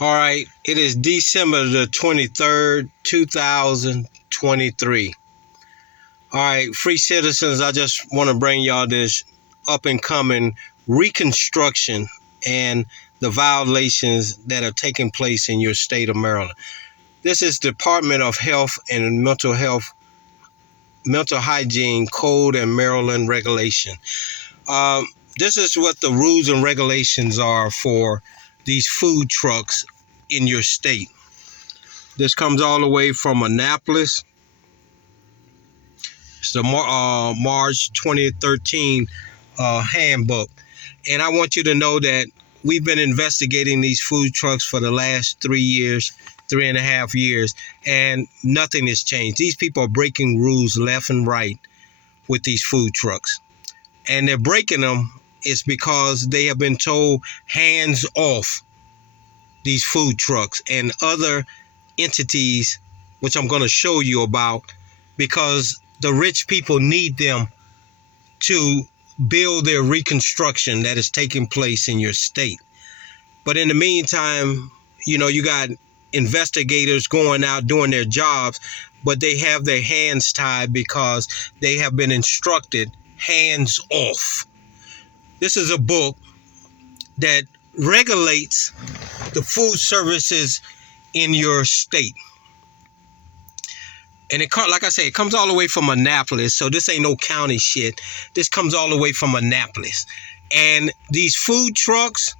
All right, it is December the 23rd, 2023. All right, free citizens, I just want to bring y'all this up and coming reconstruction and the violations that are taking place in your state of Maryland. This is Department of Health and Mental Hygiene Code and Maryland regulation. This is what the rules and regulations are for these food trucks in your state. This comes all the way from Annapolis. It's the March 2013 handbook. And I want you to know that we've been investigating these food trucks for the last 3.5 years, and nothing has changed. These people are breaking rules left and right with these food trucks. And they're breaking them is because they have been told hands off these food trucks and other entities, which I'm going to show you about, because the rich people need them to build their reconstruction that is taking place in your state. But in the meantime, you got investigators going out doing their jobs, but they have their hands tied because they have been instructed hands off. This is a book that regulates the food services in your state. And like I say, it comes all the way from Annapolis. So this ain't no county shit. This comes all the way from Annapolis. And these food trucks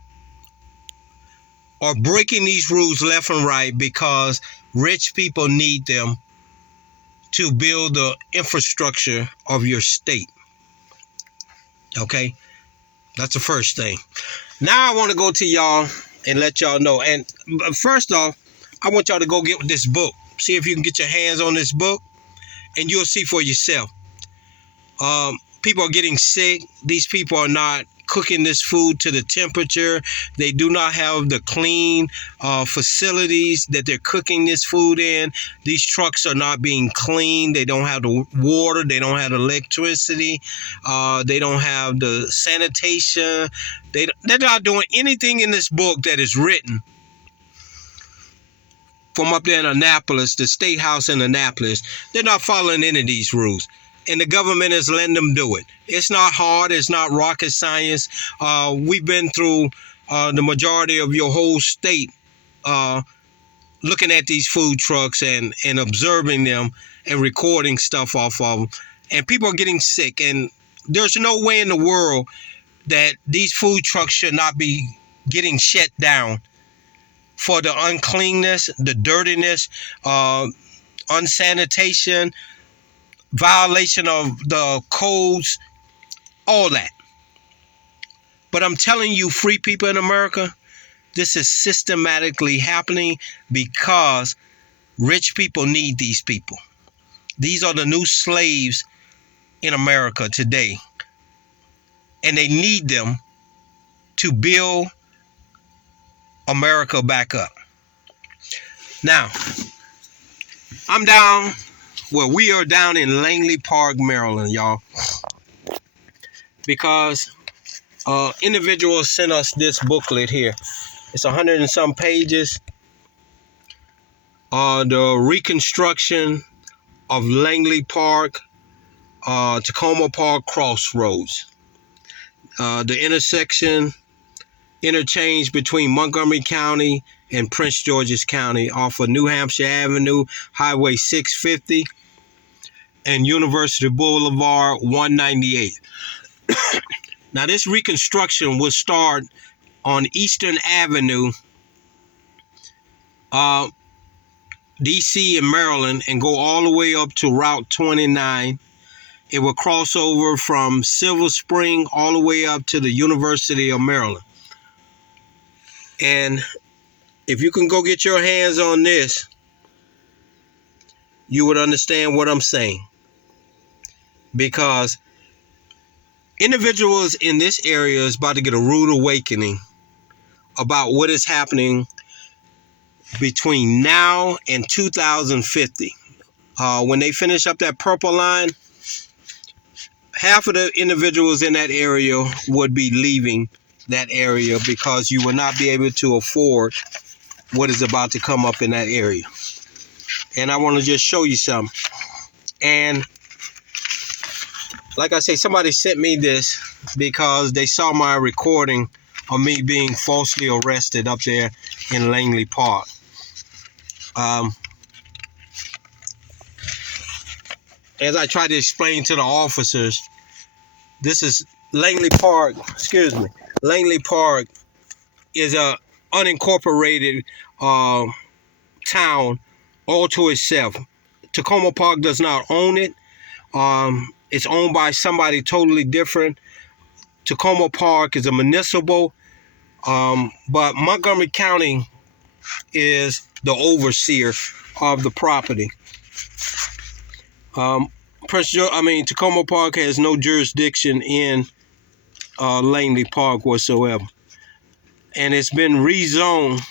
are breaking these rules left and right because rich people need them to build the infrastructure of your state. Okay? That's the first thing. Now I want to go to y'all and let y'all know. And first off, I want y'all to go get this book. See if you can get your hands on this book, and you'll see for yourself. People are getting sick. These people are not cooking this food to the temperature. They do not have the clean facilities that they're cooking this food in. These trucks are not being cleaned. They don't have the water. They don't have the electricity. They don't have the sanitation. They're not doing anything in this book that is written from up there in Annapolis, the State House in Annapolis. They're not following any of these rules. And the government is letting them do it. It's not hard. It's not rocket science. We've been through the majority of your whole state looking at these food trucks and observing them and recording stuff off of them. And people are getting sick. And there's no way in the world that these food trucks should not be getting shut down for the uncleanness, the dirtiness, unsanitation, violation of the codes, all that. But I'm telling you, free people in America, this is systematically happening because rich people need these people. These are the new slaves in America today. And they need them to build America back up. Now, we are down in Langley Park, Maryland, y'all, because individuals sent us this booklet here. It's 100 and some pages. The reconstruction of Langley Park, Tacoma Park Crossroads. The interchange between Montgomery County and Prince George's County off of New Hampshire Avenue, Highway 650, and University Boulevard 198. Now, this reconstruction will start on Eastern Avenue, D.C. and Maryland, and go all the way up to Route 29. It will cross over from Silver Spring all the way up to the University of Maryland. And if you can go get your hands on this, you would understand what I'm saying. Because individuals in this area is about to get a rude awakening about what is happening between now and 2050. When they finish up that purple line, half of the individuals in that area would be leaving that area because you will not be able to afford what is about to come up in that area. And I want to just show you some. And like I say, somebody sent me this because they saw my recording of me being falsely arrested up there in Langley Park. As I tried to explain to the officers, this is Langley Park, Langley Park is a unincorporated town all to itself. Tacoma Park does not own it. It's owned by somebody totally different. Tacoma Park is a municipal, but Montgomery County is the overseer of the property. Tacoma Park has no jurisdiction in Langley Park whatsoever, and it's been rezoned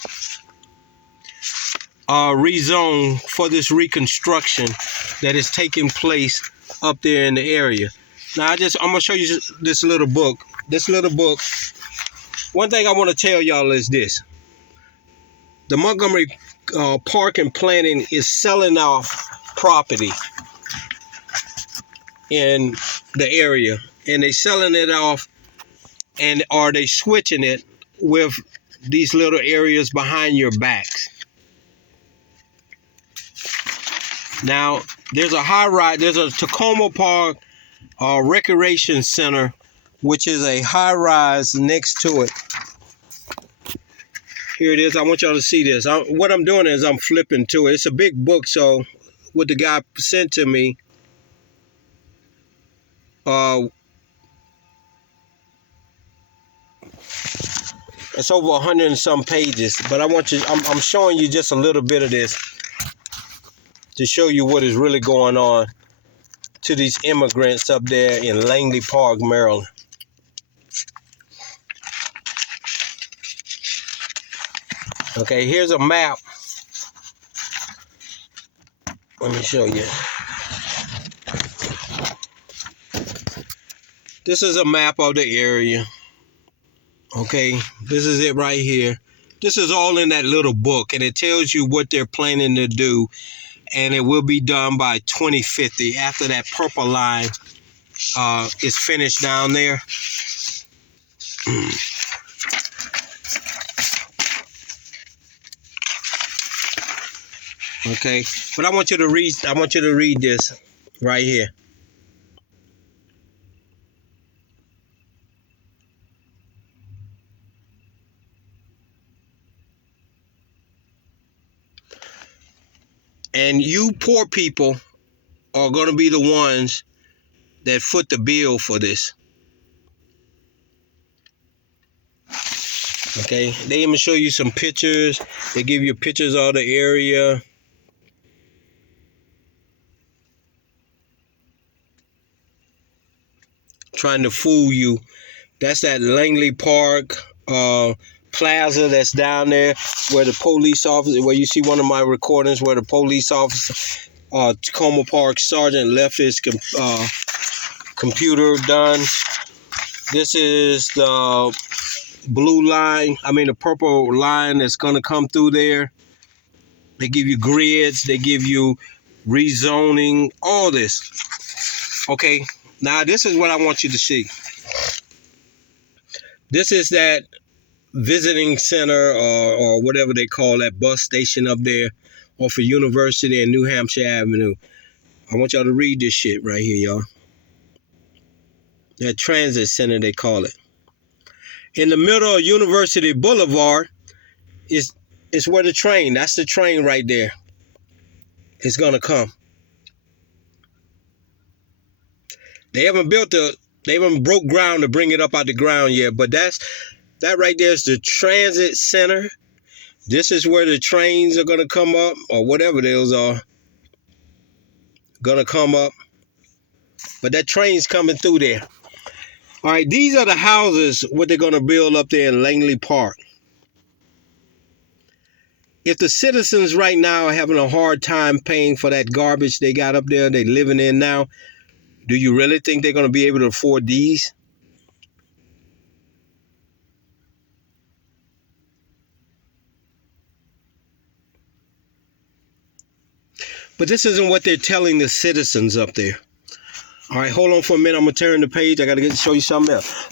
for this reconstruction that is taking place up there in the area. Now, I'm gonna show you this little book. One thing I want to tell y'all is this: the Montgomery Park and Planning is selling off property in the area, and they selling it off, and are they switching it with these little areas behind your backs. Now, there's a Tacoma Park Recreation Center, which is a high rise next to it. Here it is. I want y'all to see this. What I'm doing is I'm flipping to it. It's a big book, so what the guy sent to me, it's over 100 and some pages, but I'm showing you just a little bit of this to show you what is really going on to these immigrants up there in Langley Park, Maryland. Okay, here's a map. Let me show you. This is a map of the area. Okay, this is it right here. This is all in that little book, and it tells you what they're planning to do, and it will be done by 2050 after that purple line is finished down there. Okay, but I want you to read this right here. And you poor people are going to be the ones that foot the bill for this. Okay, they even show you some pictures. They give you pictures of the area. Trying to fool you. That's that Langley Park plaza that's down there where the police officer, where you see one of my recordings where the police officer, Tacoma Park sergeant, left his computer done. This is the the purple line that's going to come through there. They give you grids, they give you rezoning, all this. Okay, now this is what I want you to see. This is that visiting center or whatever they call that bus station up there off of University and New Hampshire Avenue. I want y'all to read this shit right here, y'all. That transit center, they call it. In the middle of University Boulevard is where that's the train right there. It's gonna come. They haven't broke ground to bring it up out the ground yet, but that right there is the transit center. This is where the trains are gonna come up, or whatever those are gonna come up. But that train's coming through there. All right, these are the houses what they're gonna build up there in Langley Park. If the citizens right now are having a hard time paying for that garbage they got up there, they living in now, do you really think they're gonna be able to afford these? But this isn't what they're telling the citizens up there. All right, hold on for a minute. I'm going to turn the page. I got to show you something else.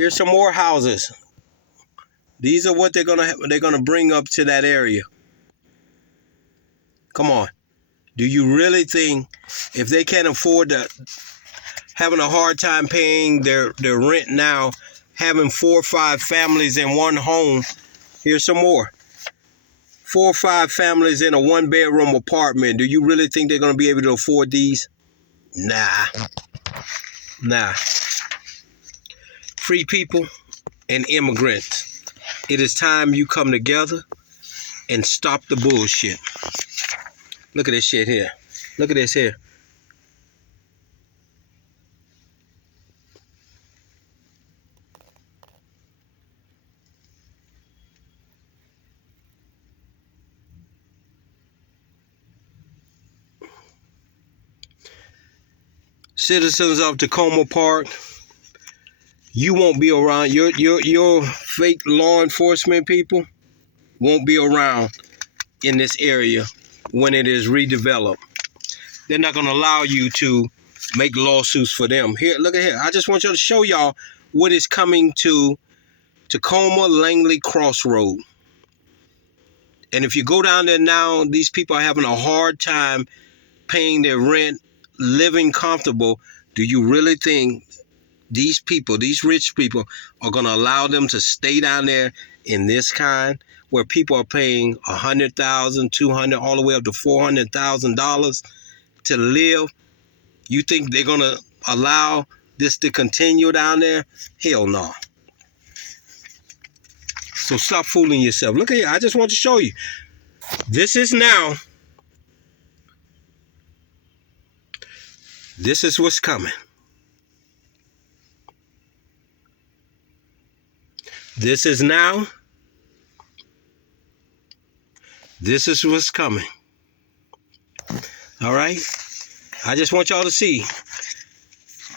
Here's some more houses. These are what they're gonna bring up to that area. Come on. Do you really think if they can't afford having a hard time paying their rent now, having 4 or 5 families in one home? Here's some more. 4 or 5 families in a 1-bedroom apartment. Do you really think they're gonna be able to afford these? Nah. Free people and immigrants. It is time you come together and stop the bullshit. Look at this shit here. Look at this here. Citizens of Tacoma Park, you won't be around. Your fake law enforcement people won't be around in this area when it is redeveloped. They're not going to allow you to make lawsuits for them. Here, look at here. I just want you to show y'all what is coming to Tacoma Langley Crossroad. And if you go down there now, these people are having a hard time paying their rent, living comfortable. Do you really think these people, these rich people, are going to allow them to stay down there in this kind where people are paying $100,000, $200,000, all the way up to $400,000 to live? You think they're going to allow this to continue down there? Hell no. So stop fooling yourself. Look at here. I just want to show you. This is now. This is what's coming. This is now. This is what's coming. All right? I just want y'all to see.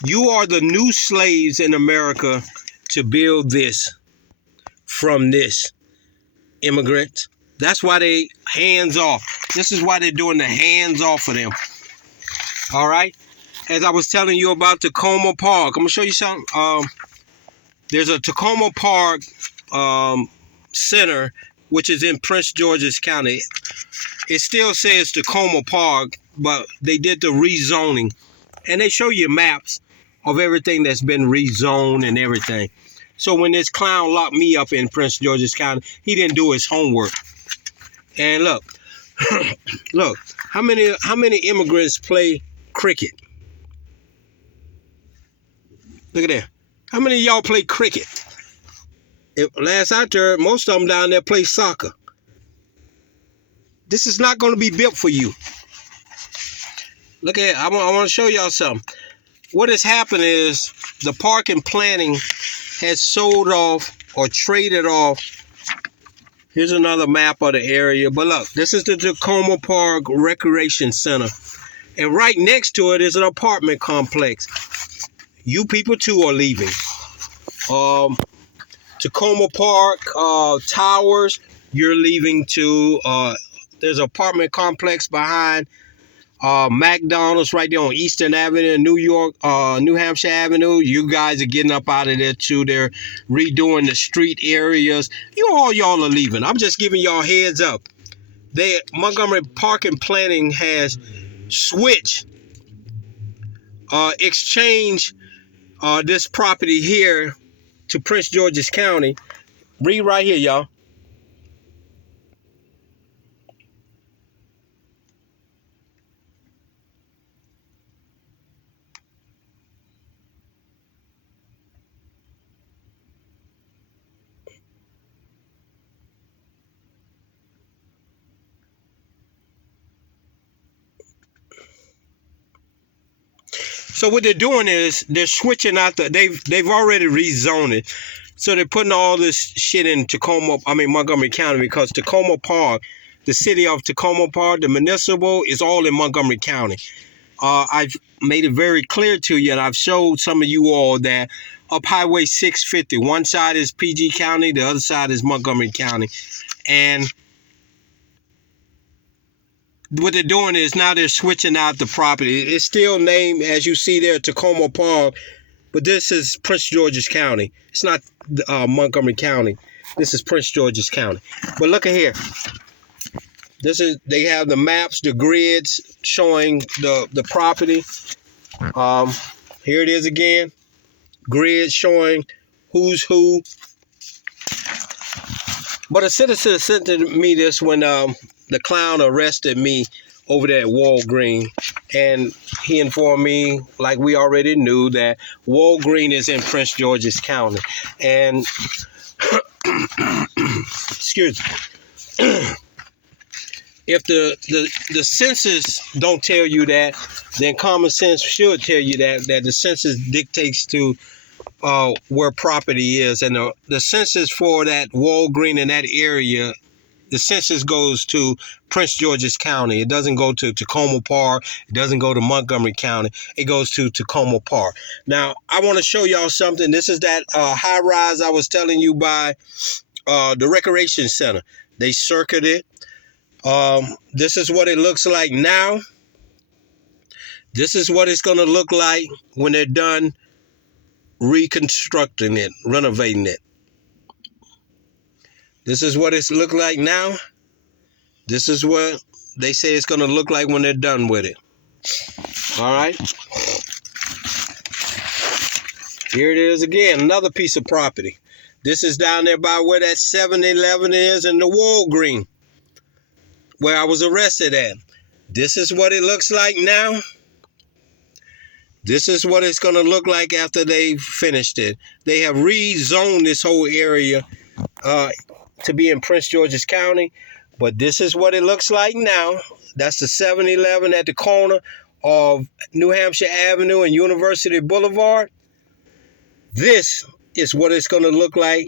You are the new slaves in America to build this from this, immigrants. That's why they hands off. This is why they're doing the hands off for them. All right? As I was telling you about Tacoma Park, I'm going to show you something. There's a Tacoma Park Center, which is in Prince George's County. It still says Tacoma Park, but they did the rezoning. And they show you maps of everything that's been rezoned and everything. So when this clown locked me up in Prince George's County, he didn't do his homework. And look, look, how many immigrants play cricket? Look at that. How many of y'all play cricket? Last I heard, most of them down there play soccer. This is not going to be built for you. Look at it. I want to show y'all something. What has happened is the park and planning has sold off or traded off. Here's another map of the area. But look, this is the Tacoma Park Recreation Center. And right next to it is an apartment complex. You people too are leaving. Tacoma Park Towers, you're leaving too. There's an apartment complex behind McDonald's right there on Eastern Avenue, New Hampshire Avenue. You guys are getting up out of there too. They're redoing the street areas. Y'all are leaving. I'm just giving y'all heads up. Montgomery Park and Planning has switched, exchanged this property here to Prince George's County. Read right here, y'all. So what they're doing is they're switching out they've already rezoned it. So they're putting all this shit in Montgomery County, because Tacoma Park, the city of Tacoma Park, the municipal, is all in Montgomery County. I've made it very clear to you, and I've showed some of you all that up Highway 650. One side is PG County, the other side is Montgomery County. And what they're doing is now they're switching out the property. It's still named, as you see there, Tacoma Park, but this is Prince George's County. It's not Montgomery County. This is Prince George's County. But look at here. They have the maps, the grids showing the property. Here it is again. Grids showing who's who. But a citizen sent to me this when the clown arrested me over there at Walgreen. And he informed me, like we already knew, that Walgreen is in Prince George's County. And, excuse me, if the census don't tell you that, then common sense should tell you that the census dictates to where property is. And the census for that Walgreen in that area, the census goes to Prince George's County. It doesn't go to Tacoma Park. It doesn't go to Montgomery County. It goes to Tacoma Park. Now, I want to show y'all something. This is that high rise I was telling you by the recreation center. They circuited it. This is what it looks like now. This is what it's going to look like when they're done reconstructing it, renovating it. This is what it's look like now. This is what they say it's going to look like when they're done with it. All right. Here it is again, another piece of property. This is down there by where that 7-Eleven is and the Walgreen, where I was arrested at. This is what it looks like now. This is what it's going to look like after they've finished it. They have rezoned this whole area to be in Prince George's County, but this is what it looks like now. That's the 7-Eleven at the corner of New Hampshire Avenue and University Boulevard. This is what it's going to look like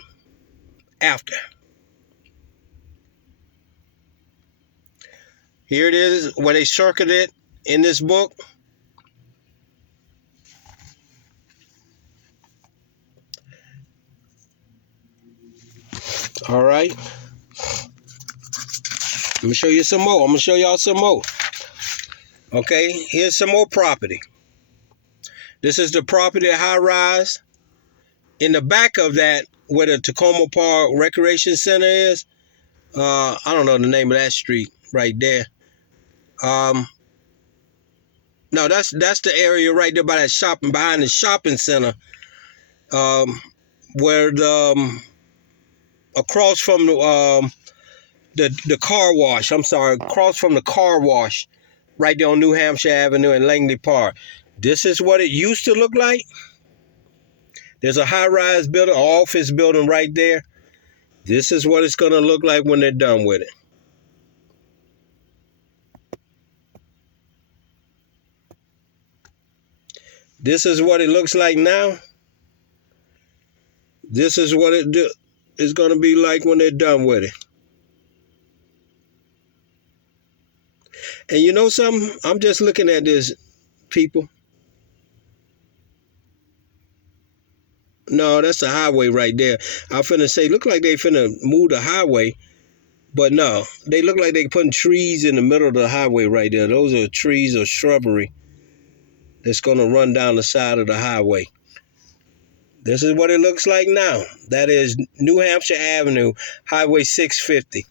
after. Here it is where they circled it in this book. All right. Let me show you some more. I'm going to show y'all some more. Okay, here's some more property. This is the property high rise. In the back of that, where the Tacoma Park Recreation Center is, I don't know the name of that street right there. No, that's the area right there by that shopping, behind the shopping center, where the across from the car wash. I'm sorry, across from the car wash, right there on New Hampshire Avenue and Langley Park. This is what it used to look like. There's a high-rise building, an office building right there. This is what it's going to look like when they're done with it. This is what it looks like now. This is what it's going to be like when they're done with it. And you know something? I'm just looking at this, people. No, that's the highway right there. I'm finna say, look like they finna move the highway. But no, they look like they putting trees in the middle of the highway right there. Those are trees or shrubbery that's going to run down the side of the highway. This is what it looks like now. That is New Hampshire Avenue, Highway 650.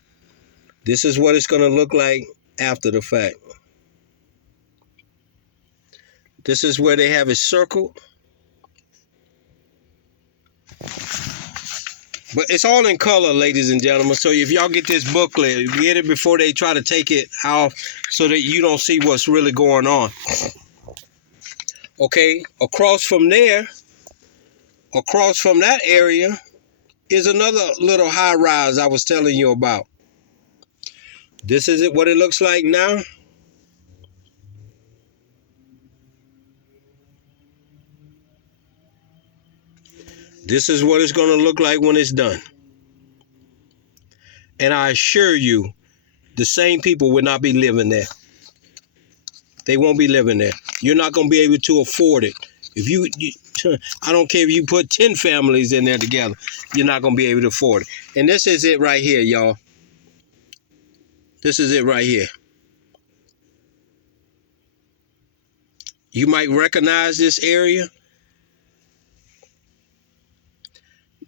This is what it's going to look like after the fact. This is where they have it circled. But it's all in color, ladies and gentlemen. So if y'all get this booklet, get it before they try to take it off so that you don't see what's really going on. Okay, across from there, across from that area, is another little high rise I was telling you about. This is what it looks like now. This is what it's going to look like when it's done. And I assure you, the same people will not be living there. They won't be living there. You're not going to be able to afford it. If you I don't care if you put 10 families in there together, you're not going to be able to afford it. And this is it right here, y'all. This is it right here. You might recognize this area.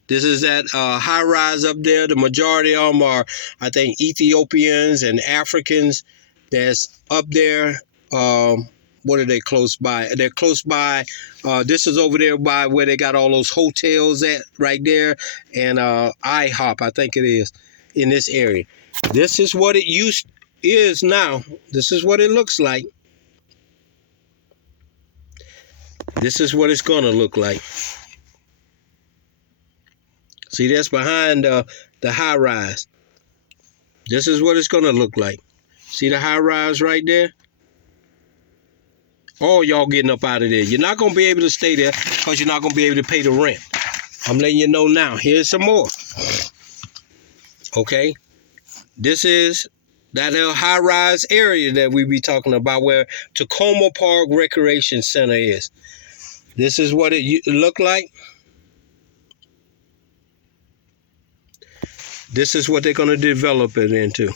This is that high rise up there. The majority of them are, I think, Ethiopians and Africans that's up there. What are they close by? They're close by. This is over there by where they got all those hotels at right there. And IHOP, I think it is, in this area. This is what it is now. This is what it looks like. This is what it's going to look like. See, that's behind the high rise. This is what it's going to look like. See the high rise right there? All y'all getting up out of there. You're not going to be able to stay there because you're not going to be able to pay the rent. I'm letting you know now. Here's some more. Okay? This is that little high rise area that we be talking about where Tacoma Park Recreation Center is. This is what it look like. This is what they're going to develop it into.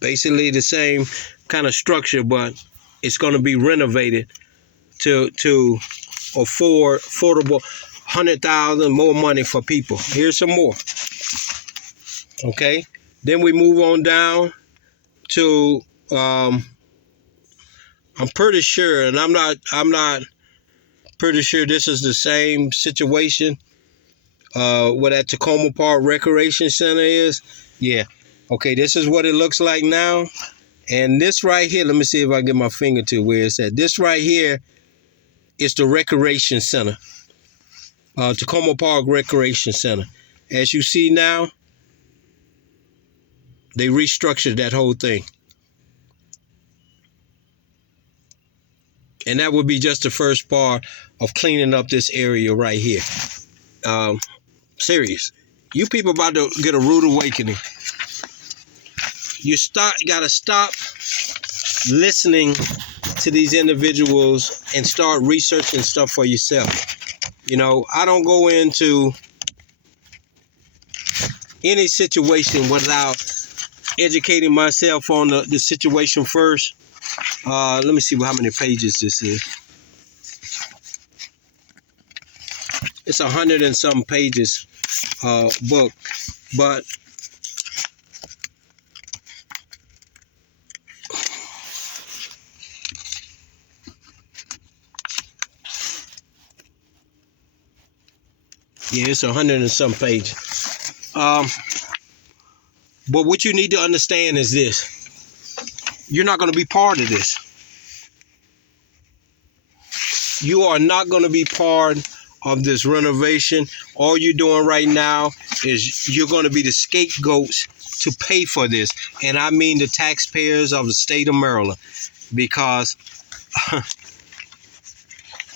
Basically the same kind of structure, but it's going to be renovated to affordable 100,000 more money for people. Here's some more. Okay. Then we move on down to I'm pretty sure, and I'm not pretty sure this is the same situation where that Tacoma Park Recreation Center is. Yeah. Okay, this is what it looks like now. And this right here, let me see if I can get my finger to where it's at. This right here is the Recreation Center. Tacoma Park Recreation Center. As you see now, they restructured that whole thing. And that would be just the first part of cleaning up this area right here. Serious. You people about to get a rude awakening. You gotta stop listening to these individuals and start researching stuff for yourself. You know, I don't go into any situation without educating myself on the situation first. Let me see how many pages this is. It's 100 and some pages book, but yeah, it's 100 and some pages. But what you need to understand is this. You're not going to be part of this. You are not going to be part of this renovation. All you're doing right now is you're going to be the scapegoats to pay for this. And I mean the taxpayers of the state of Maryland. Because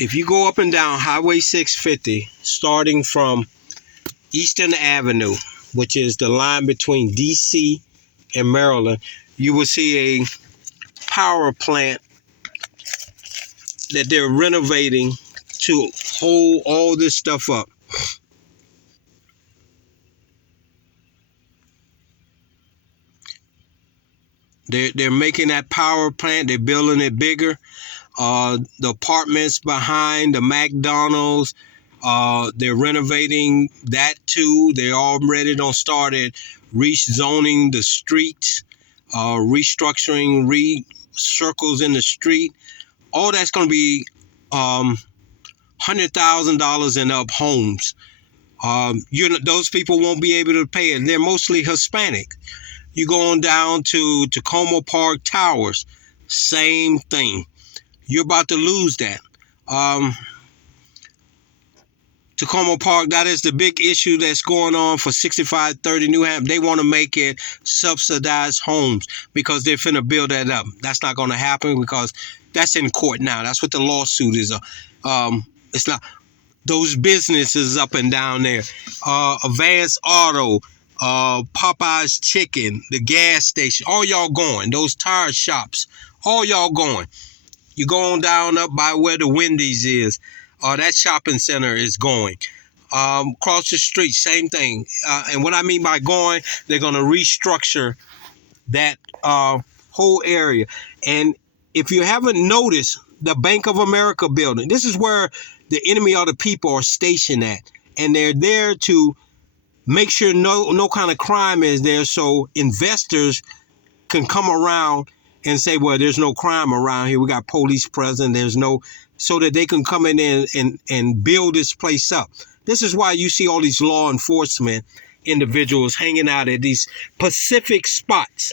if you go up and down Highway 650, starting from Eastern Avenue, which is the line between D.C. and Maryland, you will see a power plant that they're renovating to hold all this stuff up. They're making that power plant. They're building it bigger. The apartments behind the McDonald's, they're renovating that too. They already done started rezoning the streets, restructuring circles in the street. All that's going to be $100,000 and up homes. Those people won't be able to pay it. They're mostly Hispanic. You go on down to Tacoma Park Towers, same thing. You're about to lose that. Tacoma Park, that is the big issue that's going on for 6530 New Hampshire. They want to make it subsidized homes because they're finna build that up. That's not going to happen because that's in court now. That's what the lawsuit is. It's not those businesses up and down there. Advanced Auto, Popeye's Chicken, the gas station, all y'all going. Those tire shops, all y'all going. You go on down up by where the Wendy's is. That shopping center is going. Across the street, same thing. And what I mean by going, they're going to restructure that whole area. And if you haven't noticed, the Bank of America building, this is where the enemy of the people are stationed at. And they're there to make sure no kind of crime is there, so investors can come around and say, well, there's no crime around here. We got police present. So that they can come in there and build this place up. This is why you see all these law enforcement individuals hanging out at these specific spots.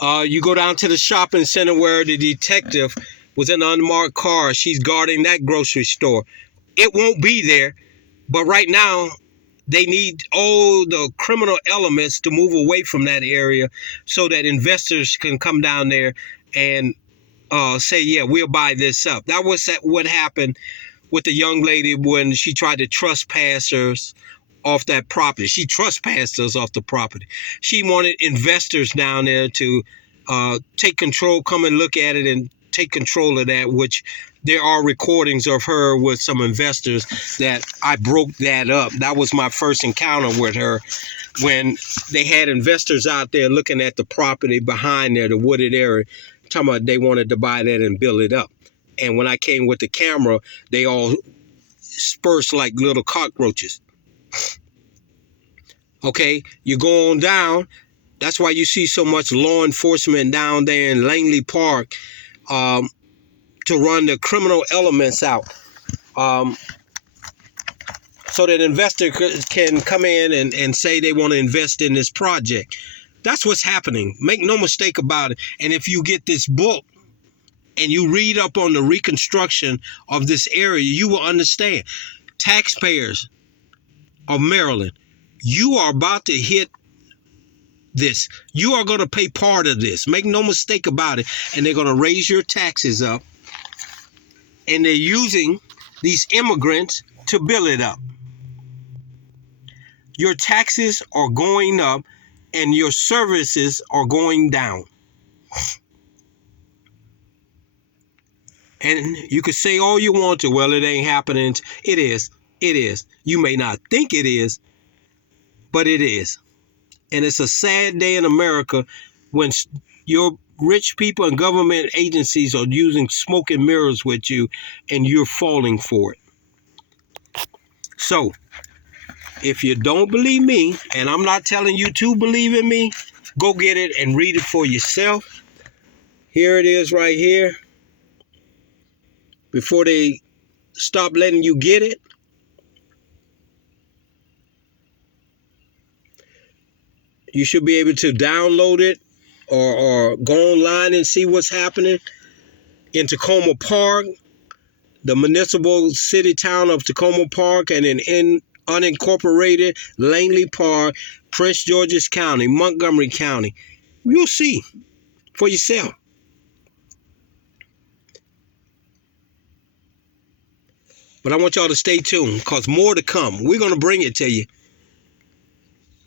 You go down to the shopping center where the detective was in an unmarked car. She's guarding that grocery store. It won't be there, but right now they need all the criminal elements to move away from that area so that investors can come down there and say, yeah, we'll buy this up. That was what happened with the young lady when she tried to trespass us off that property. She trespassed us off the property. She wanted investors down there to take control, come and look at it and take control of that, which there are recordings of her with some investors that I broke that up. That was my first encounter with her, when they had investors out there looking at the property behind there, the wooded area, talking about they wanted to buy that and build it up. And when I came with the camera, they all dispersed like little cockroaches. Okay, you go on down. That's why you see so much law enforcement down there in Langley Park to run the criminal elements out, so that investors can come in and say they want to invest in this project. That's what's happening. Make no mistake about it. And if you get this book and you read up on the reconstruction of this area, you will understand. Taxpayers of Maryland, you are about to hit this. You are going to pay part of this. Make no mistake about it. And they're going to raise your taxes up. And they're using these immigrants to build it up. Your taxes are going up and your services are going down. And you could say all you want to, well, it ain't happening. It is. It is. You may not think it is, but it is. And it's a sad day in America when your rich people and government agencies are using smoke and mirrors with you and you're falling for it. So, if you don't believe me, and I'm not telling you to believe in me, go get it and read it for yourself. Here it is right here. Before they stop letting you get it. You should be able to download it or go online and see what's happening in Tacoma Park, the municipal city town of Tacoma Park, and in unincorporated Langley Park, Prince George's County, Montgomery County. You'll see for yourself. But I want y'all to stay tuned because more to come. We're going to bring it to you.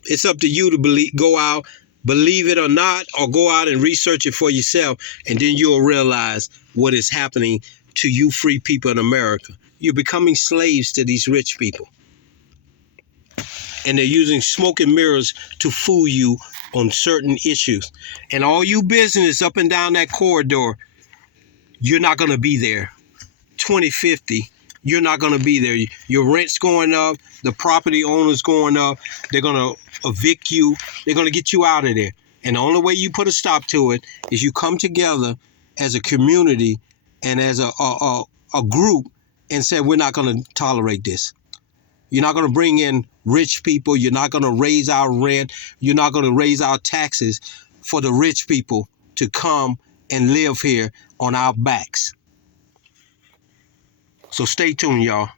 It's up to you to go out, believe it or not, or go out and research it for yourself, and then you'll realize what is happening to you free people in America. You're becoming slaves to these rich people. And they're using smoke and mirrors to fool you on certain issues. And all you business up and down that corridor, you're not going to be there. 2050. You're not going to be there. Your rent's going up. The property owner's going up. They're going to evict you. They're going to get you out of there. And the only way you put a stop to it is you come together as a community and as a group and say, we're not going to tolerate this. You're not going to bring in rich people. You're not going to raise our rent. You're not going to raise our taxes for the rich people to come and live here on our backs. So stay tuned, y'all.